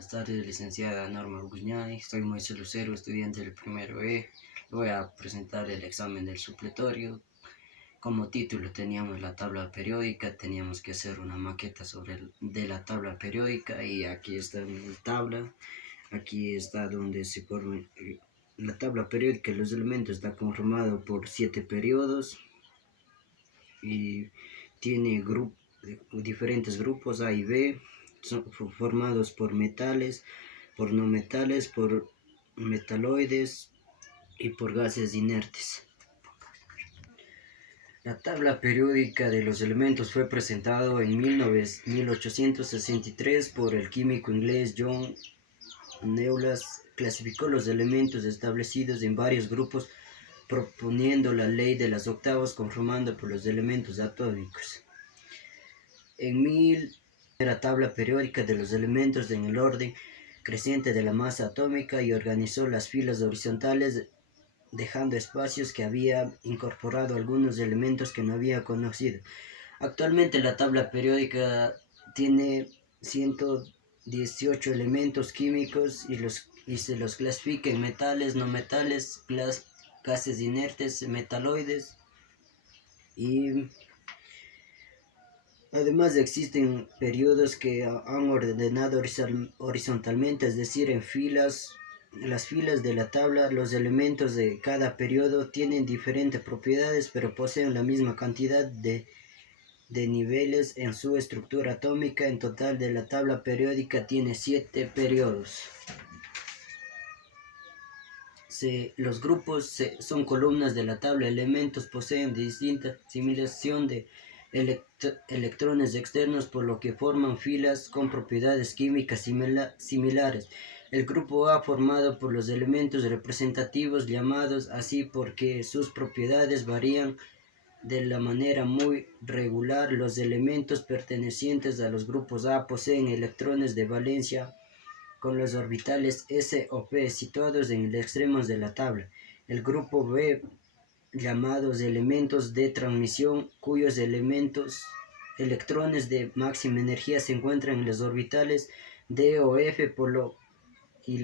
Buenas tardes, licenciada Norma Buñay. Soy Moisés Lucero, estudiante del primero E. Voy a presentar el examen del supletorio. Como título teníamos la tabla periódica, teníamos que hacer una maqueta de la tabla periódica y aquí está mi tabla. Aquí está donde se forma la tabla periódica. Los elementos está conformado por 7 periodos y tiene diferentes grupos A y B. Son formados por metales, por no metales, por metaloides y por gases inertes. La tabla periódica de los elementos fue presentado en 1863 por el químico inglés John Newlands. Clasificó los elementos establecidos en varios grupos proponiendo la ley de las octavas conformando por los elementos atómicos. La tabla periódica de los elementos en el orden creciente de la masa atómica y organizó las filas horizontales dejando espacios que había incorporado algunos elementos que no había conocido. Actualmente la tabla periódica tiene 118 elementos químicos y se los clasifica en metales, no metales, gases inertes, metaloides y además existen periodos que han ordenado horizontalmente, es decir, en filas. Las filas de la tabla, los elementos de cada periodo tienen diferentes propiedades, pero poseen la misma cantidad de niveles en su estructura atómica. En total de la tabla periódica tiene 7 periodos. Los grupos son columnas de la tabla. Elementos poseen distinta simulación de electrones externos, por lo que forman filas con propiedades químicas similares. El grupo A formado por los elementos representativos llamados así porque sus propiedades varían de la manera muy regular. Los elementos pertenecientes a los grupos A poseen electrones de valencia con los orbitales S o P situados en los extremos de la tabla. El grupo B, llamados elementos de transmisión, cuyos electrones de máxima energía se encuentran en los orbitales D o F, y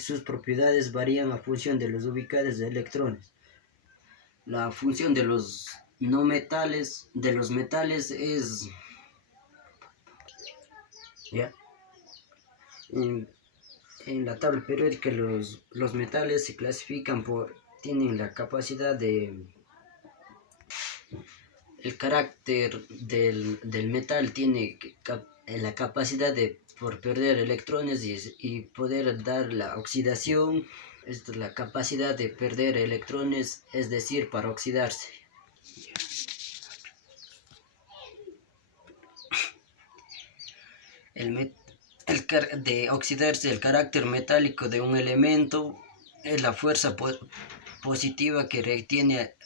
sus propiedades varían a función de los ubicados de electrones. La función de los metales es en la tabla periódica los metales se clasifican tienen la capacidad el carácter del metal tiene la capacidad de por perder electrones y poder dar la oxidación. Esta es la capacidad de perder electrones, es decir, para oxidarse. De oxidarse, el carácter metálico de un elemento es la fuerza positiva que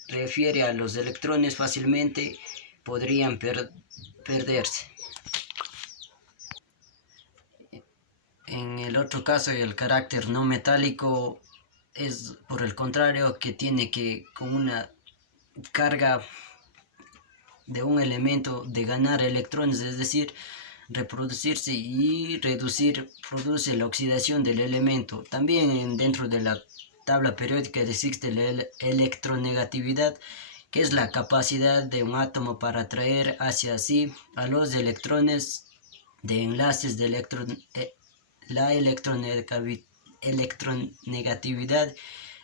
refiere a los electrones fácilmente podrían perderse. En el otro caso, el carácter no metálico es por el contrario, que tiene que con una carga de un elemento de ganar electrones, es decir, reproducirse y produce la oxidación del elemento. También dentro de la tabla periódica existe la electronegatividad, que es la capacidad de un átomo para atraer hacia sí a los electrones de enlaces de la electronegatividad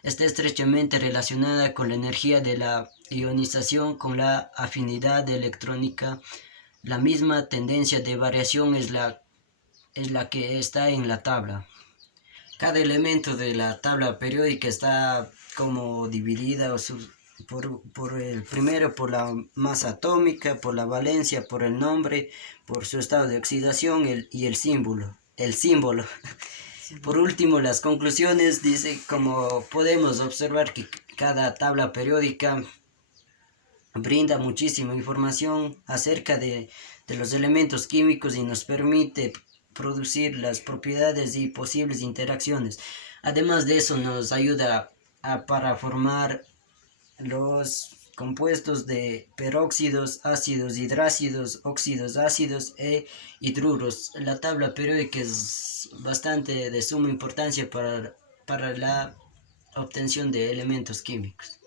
está estrechamente relacionada con la energía de la ionización, con la afinidad electrónica. La misma tendencia de variación es la que está en la tabla. Cada elemento de la tabla periódica está como dividida primero por la masa atómica, por la valencia, por el nombre, por su estado de oxidación y el símbolo. Por último, las conclusiones dice, como podemos observar que cada tabla periódica brinda muchísima información acerca de los elementos químicos y nos permite producir las propiedades y posibles interacciones. Además de eso, nos ayuda para formar compuestos de peróxidos, ácidos hidrácidos, óxidos ácidos e hidruros. La tabla periódica es bastante de suma importancia para la obtención de elementos químicos.